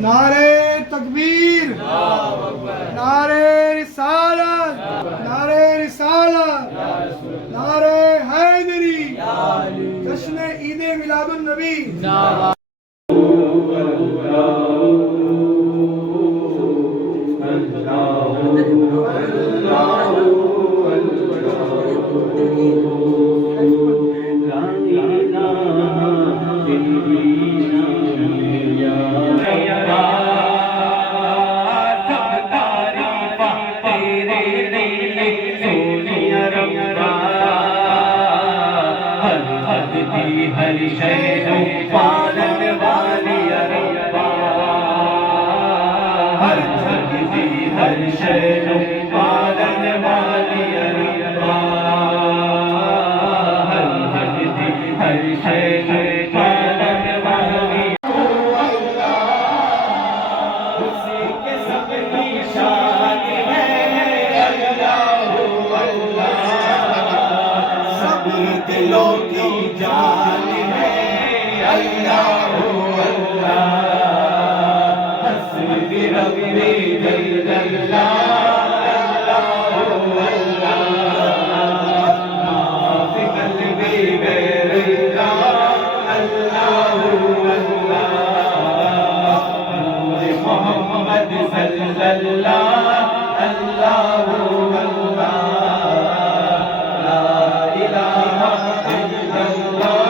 नारे तकबीर, नारे रिसालत, नारे रिसालत, नारे हैदरी, जश्न ईद मिलादुन नबी। हर शय पालन वाली अरबा, हर शय पालन वाली अरबा, हर शय पालन वाली। उसी के सबकी शान है अल्लाह अल्लाह, सभी दिलों की जान अल्लाह अल्लाह, हस्बी रब्बी जल्लल्लाह अल्लाह अल्लाह, माफ़ी क़ल्बी गैरुल्लाह अल्लाह अल्लाह, मोहम्मद सल्लल्लाह अल्लाह अल्लाह, ला इलाहा इल्लल्लाह।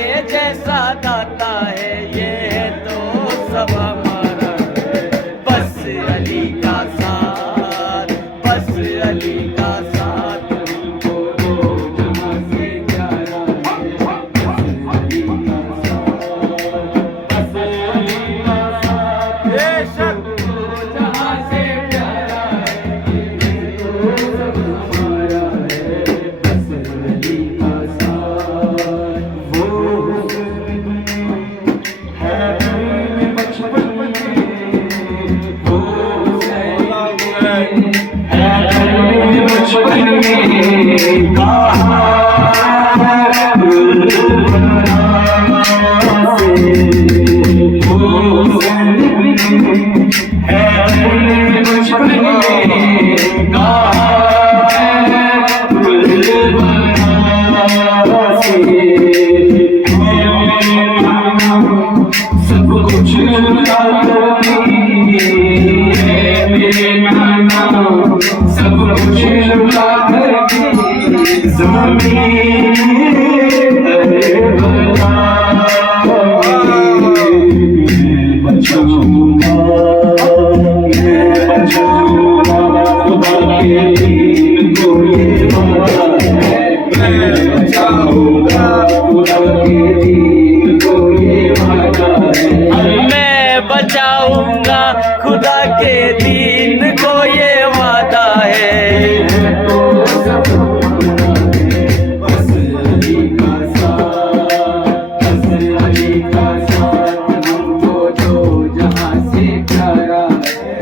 के जैसा दाता है ये तो सब हमारा है। बस अली का साथ, बस अली का साथ हमको दो जहां से प्यारा है। बस अली का साथ, बस अली का साथ बेशक दो जहां से प्यारा है। ये तो सब हमारा है। बस अली का साथ वो है बचपन में, वो है बचपन में कहा से, वो है बचपन में कहा सब कुछ मेरे नाना, सब कुछ ज़मीन बचाऊंगा, मैं बचाऊंगा खुदा के दीन को ये वादा है। मैं बचाऊंगा खुदा के दीन को ये वादा है। मैं बचाऊंगा खुदा के दीन को ये वादा है। बस अली का साथ, बस अली का साथ हमको जो जहां से प्यारा है।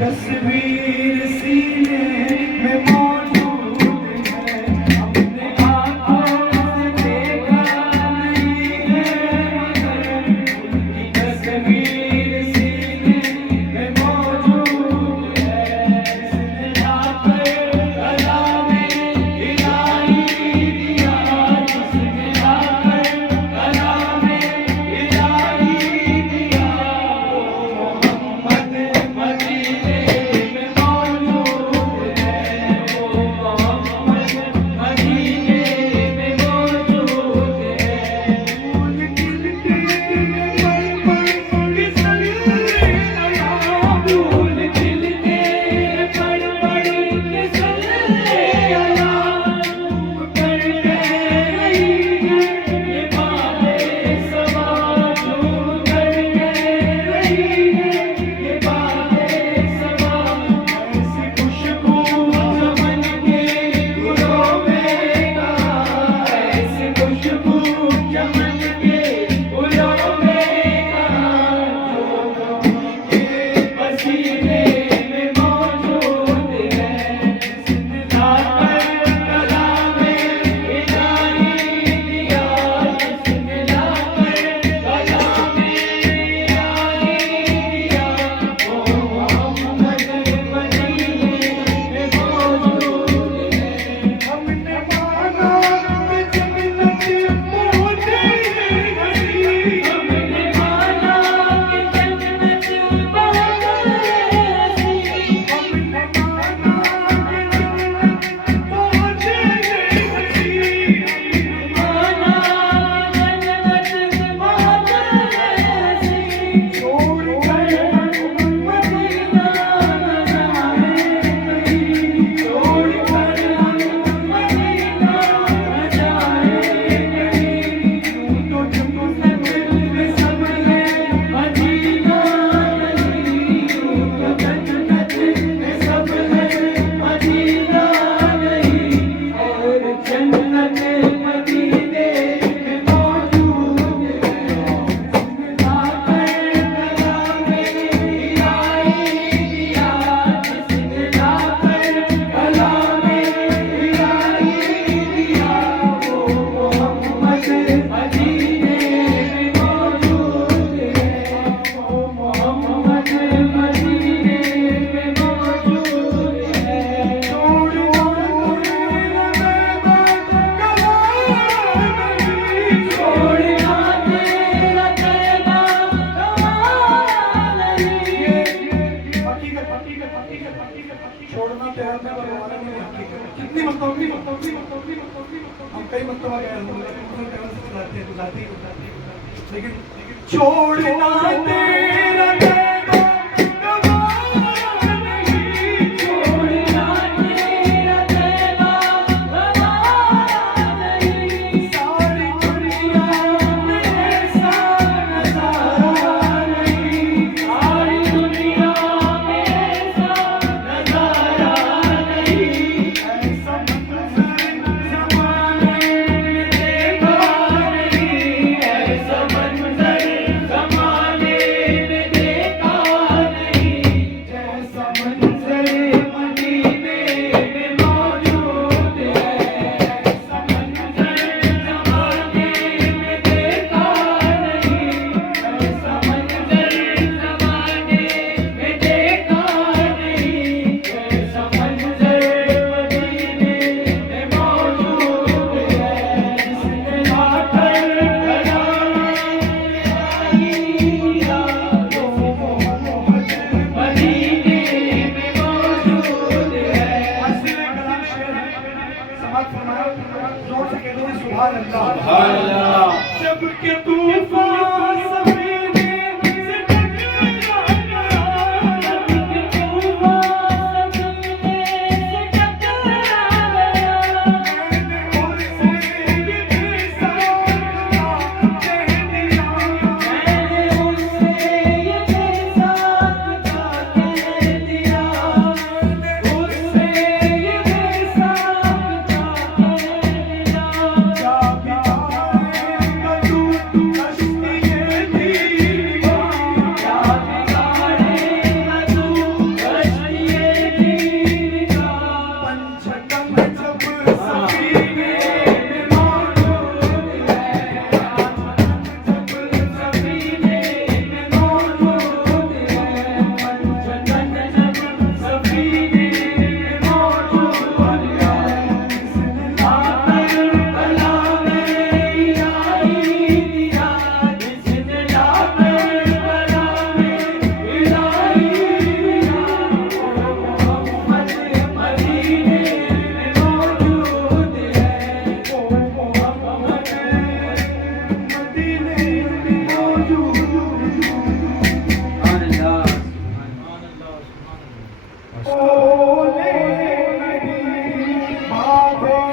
तस्वीर सीने में मौजूद है, अपने आँखों से देखा नहीं है मगर उनकी तस्वीर सीने में मौजूद है। जिसने आकर कलामे इलाही दिया, जिसने आकर कलामे इलाही दिया, वो मोहम्मद मदीने में मौजूद है। वो मोहम्मद मदीने में मौजूद है। फूल खिलते पल पल फिसलते आया, फूल खिलते पल पल फिसलते आया। करते रही है ये बातें समा, करते रही है ये बातें समा। ऐसी खुशबू चमन के गुलों में कहा, ऐसी खुशबू चमन के गुलों में कहा, जो कभी के पसीने में मौजूद है। जिसने लाकर कलामे इलाही दिया, जिसने लाकर कलामे इलाही दिया, वो मोहम्मद मदीने में मौजूद है। हमने माना कि जन्नत पहुंचे घड़ी, हमने माना कि जन्नत पहुंच ऐसी, हमने माना कि जन्नत पहुंचे घड़ी, माना कि जन्नत पहुंच ऐसी। छोड़ कर मदीना न जाए कहीं, छोड़ कर मदीना न जाए कहीं। यूं तो जन्नत में सब है मदीना नहीं, यूं तो जन्नत में सब है मदीना नहीं। और जन्नत मदीने में मौजूद है। जिसने लाकर कलामे इलाही दिया, जिसने लाकर कलामे इलाही दिया, वो मोहम्मद मदीने में मौजूद है। वो मोहम्मद मदीने में मौजूद है। छोड़ तेरा मैदान गवारा नहीं, छोड़ना तेरा मैदान गवारा नहीं। हकीकत हकीकत हकीकत हकीकत छोड़ना तेरा मैदान गवारा नहीं। हकीकत कितनी मतलब हम कई मतलब गए गुजरती लेकिन छोड़ना तेरा कहना गवारा नहीं, छोड़ना तेरा कहना गवारा नहीं, सारी दुनिया में ऐसा नजारा नहीं, सारी दुनिया में ऐसा नजारा नहीं, ऐसा मंजर ज़माने में देखा नहीं, ऐसा मंजर ज़माने में देखा नहीं, जैसा मंजर मदीने में मौजूद है, ऐसा मंजर ज़माने में देखा नहीं, ऐसा मंजर ज़माने में देखा नहीं, जैसा मंजर मदीने में मौजूद है, जिसने आकर जब के तूफान सफीने से टकराया, जब के तूफान सफीने से टकराया, मैंने उससे ये बेसारा कह दिया, मैंने उससे ये बेसारा कह दिया, मैंने उससे ये बेसारा कह दिया, क्या बिगाड़ेगा तू कश्तिए दीवा, क्या बिगाड़ेगा तू कश्तिए दीवा, पंचतन जब सफीने में मौजूद है, पंचतन जब सफीने में मौजूद है, पंचतन जब सफीने में मौजूद है, जिसने लाकर भला में इलाही दिया, जिसने लाकर भला में इलाही दिया, वो मोहम्मद मदीने में मौजूद है, वो मोहम्मद मदीने में मौजूद ओले नहीं बातें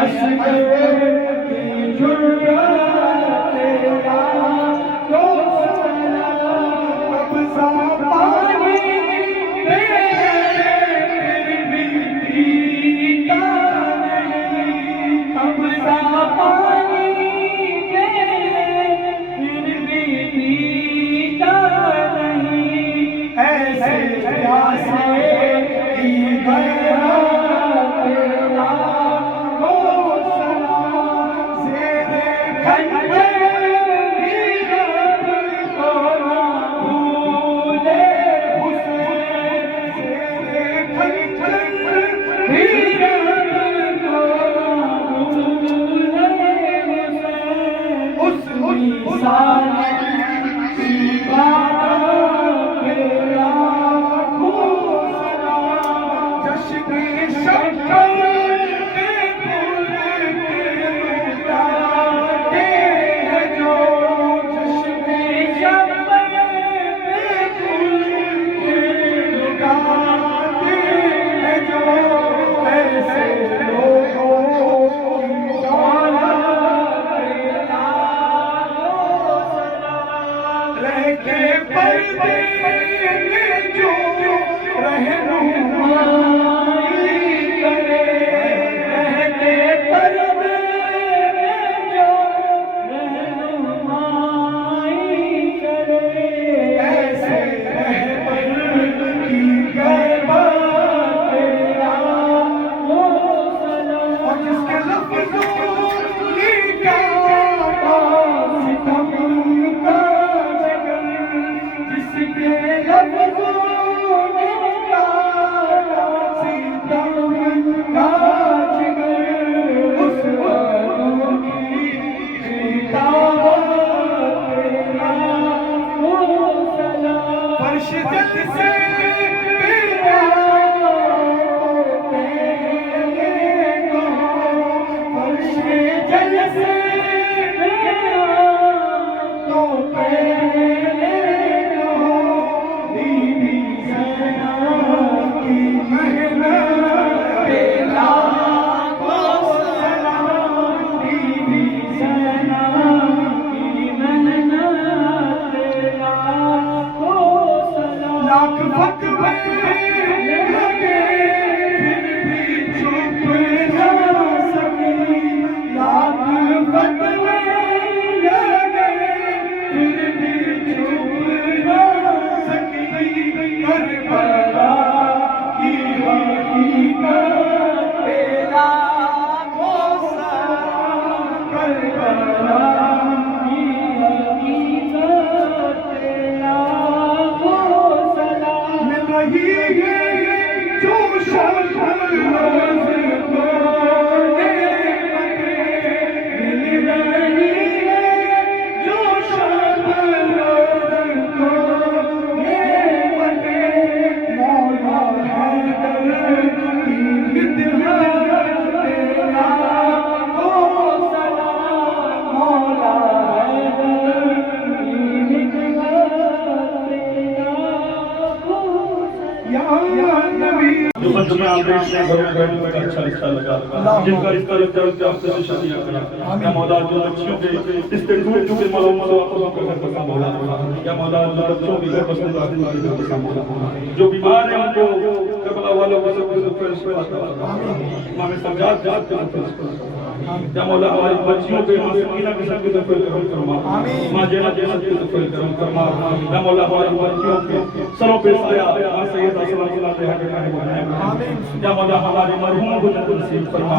असगर की जुर्रत तेरा तो सलाम कब्जा पानी में फिर भी पीता नहीं कब्जा पानी में फिर भी पीता नहीं ऐसे प्यासे की गया तेरा हो सलाम ज़ेरे खंजर भी रब को ना भूले हुसैन ज़ेरे खंजर भी रब को ना भूले हुसैन उस मिसाल की बात तेरा हो सलाम जश्न शक्कर के फूल खिलते हैं जो जश्न शक्कर के फूल खिलते हैं जो ऐसे लोगों की दौलत तेरा हो सलाम रह के पर्दे में जो रहनुमाई करे रह के पर्दे में जो रहनुमाई करे ऐसे रहबर की गैबत तेरा हो सलाम और जिसके लफ्ज़ों की काटा सितम का जगल जिसके लफ्ज़ों ने काटा सितम का जिगर उस वालों की खिताबत तेरा हो सलाम फर्श जल से तेरा तेरे को फर्श जल से तेरा तो पहले को बीबी ज़ैना की मेहनत तेरा हो सलाम बीबी ज़ैना की मेहनत तेरा हो सलाम लाख फतवे लगे फिर भी चुप ना सकी लाख फतवे लगे फिर भी चुप ना सकी करबला की हकीकत तेरा हो सलाम करबला की हकीकत तेरा हो सलाम मिल रही है जो शर्फ रोज़ को नेमतें मिल रही है जो शर्फ रोज़ को नेमतें मौला हैदर की मिदहत तेरा हो सलाम मौला हैदर की मिदहत तेरा हो सलाम या नबी जो बच्चों में आप देख रहे हैं घरों में अच्छा रिश्ता लगा जिनका इसका रिश्ता आपसे से शादियां करा या मौला जो बच्चियों के रिश्ते टूट चुके मौला वापस का घर पसंद होला या मौला जो बच्चों की घर पसंद आदमी का घर पसंद होला जो बीमार है उनको करबला वालों को सब कुछ फ्रेश करता इमाम सज्जाद जात के फ्रेश करता या मौला हमारी बच्चियों के मासूमीना के सब कुछ फ्रेश करम मां जेना जेना के फ्रेश करम या मौला हमारी बच्चियों के सरों पे साया मां सैयद सल्लल्लाहु अलैहि वसल्लम या मौला हमारे मरहूम को नसीब फरमा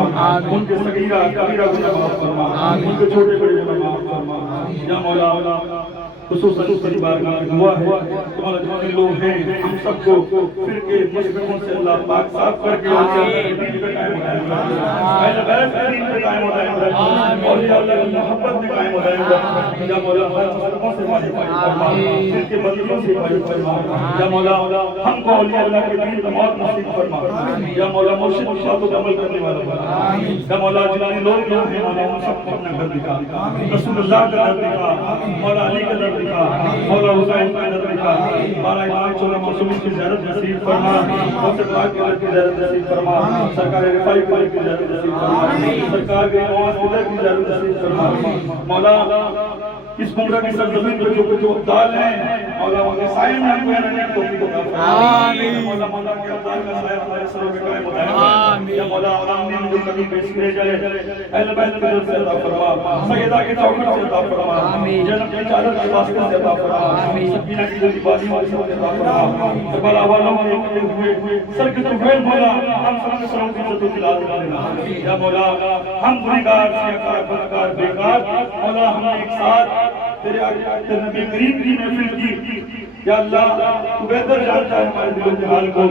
उनके सगीरा कबीरा गुनाह माफ फरमा उनके छोटे बड़े गुनाह माफ फरमा या मौला खुसूसन परिवार में दुआ है तुम्हारे जितने लोग हैं हम सबको फिर के मुश्किलों से अल्लाह पाक साफ करके दीन पे कायम बनाएगा पहले बैठ दीन पे कायम बनाएगा और या अल्लाह मोहब्बत में कायम बनाएगा या मौला हर मुसलमानों से माफी फरमा फिर के बंदियों से माफी फरमा या मौला हमको औलिया अल्लाह के दीन पे मौत नसीब फरमा या मौला मुर्शिद शाह को अमल करने वाला बना या मौला जितने लोग हैं मौला उन सबको अपना घर दिखा रसूलुल्लाह का घर दिखा मौला अली का घर दिखा मौला हुसैन का घर दिखा हमारा इमाम चौला मासूमी की ज़ियारत नसीब फरमा और पाक के घर की ज़ियारत नसीब फरमा सरकार रिफाई की ज़ियारत नसीब सरकार के नवाज उदय की जान नसीब फरमा मौला इस उम्र की सरजमीन पे जो अब्दाल हैं मौला उनके साए में हमको रहने की तौफीक अता फरमा आमीन मौला मौला के अब्दाल का साया हमारे सरों पे कायम बताए आमीन या मौला आमीन जो कभी पेश किए जाए अहले बैत की तरफ से अता फरमा सैयदा के चौखट से अता फरमा आमीन जन्नत की चादर के वास्ते से अता फरमा आमीन सकीना की दिल की बाजी वाली से अता फरमा करबला वालों के हुए सर के तुफैल मौला हम सब के सरों की इज्जत दिला देना या मौला हम गुनहगार शिकार फनकार बेकार मौला हम एक साथ तेरे आगे नबी करीम की महफिल की या अल्लाह तू बेहतर जानता है हमारे दिलों के हाल को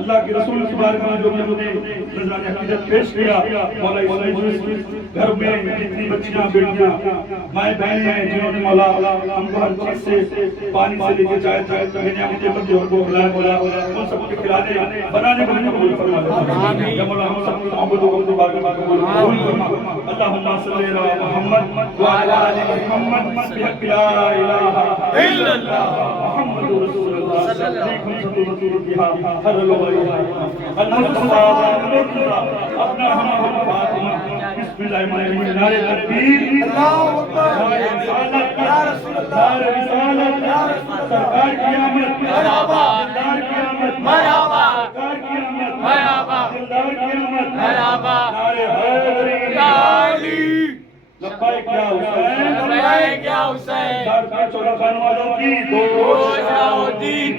अल्लाह के रसूल की बारगाह में जो हमने नजराने हकीकत पेश किया मौला इस घर में जितनी बच्चियां बेटियां माए बहनें हैं जिन्होंने मौला हमको हर चीज से पानी से लेके चाय पीने हमने पर जो हमको खिलाया मौला उन सबके खिलाने बनाने को कबूल फरमा आमीन या मौला हम सब मोहब्बतों को अपनी बारगाह में कबूल फरमा अल्लाहुम्मा सल्ली अला मुहम्मद व अला आलि मुहम्मद बिहक़्क़ि ला इलाहा इल्लल्लाह मुहम्मदुर रसूलुल्लाह सल्लल्लाहु अलैहि वसल्लम हर लोग अल्लाह अपना हम फातिमा बिस्मिल्लाहिर्रहमानिर्रहीम नारे तकबीर अल्लाहू अकबर या रसूल अल्लाह या रसूल अल्लाह सरकार की आमद मरहबा सरकार की आमद मरहबा सरकार की आमद मरहबा सरकार की आमद मरहबा नारे हैदरी या अली लब्बाइक या हुसैन लब्बाइक या हुसैन सरकार 14 खान वालों की दो जाओ दीन